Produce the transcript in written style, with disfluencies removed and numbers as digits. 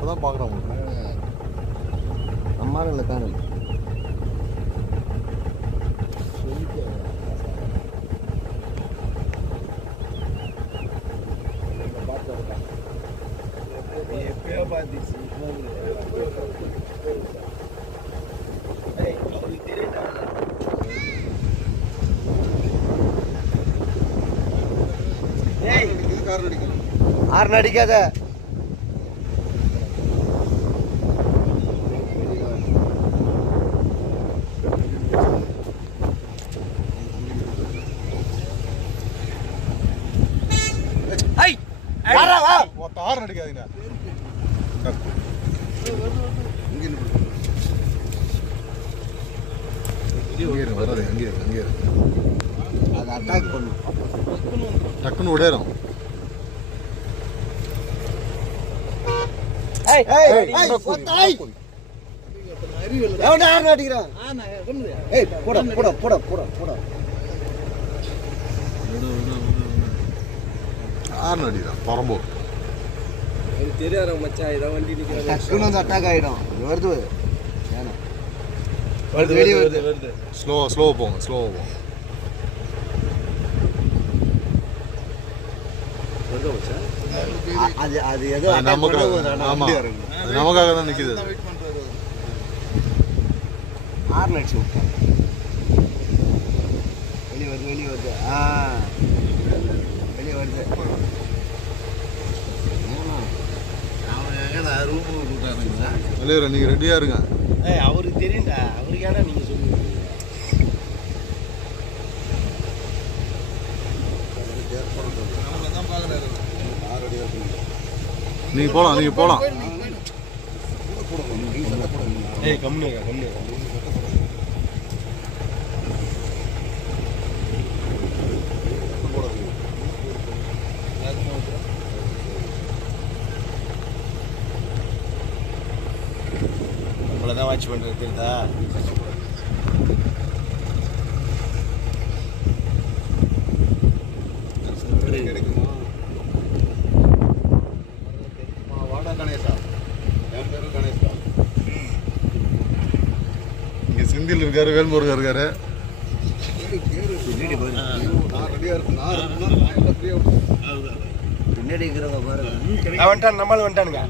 இப்போதான் பார்க்குறேன் அம்மாரில் காணல எப்பயோ பார்த்துச்சு ஆறு நடிக்காத ஆறு நடிக்காதீங்க வராது அங்கே அங்கே அதை அட்டாக் பண்ணும் டக்குன்னு விடையிறோம் ஆறு நடிக்கிறான் பரம்போ தெரியாத மச்சான் இதான் வண்டி டக்குன்னு வந்து அட்டாக் ஆகிடும் வருது வெளியே வருது ஸ்லோ போங்க ஸ்லோவாக போங்க அது எதோ நமக்காக தான் நிற்கிது ஆறு நடிச்சு வெளியே வருது வெளியே வருது வெளியே வருது வெளியே நீங்கள் ரெடியாக இருங்க அவருக்கு தெரியும்டா அவருக்கு ஏன்னா நீங்கள் சொல்லுவீங்க நீங்கள் போகலாம் கம்முனு நம்மளதான் வாட்ச் பண்ணுறது தெரியுதா இங்கே செந்தில் இருக்காரு வேல்முருகன் இருக்காரு பின்னாடி இருக்கிறவங்க பாருங்க வந்துட்டான் நம்மளும் வந்துட்டானுங்க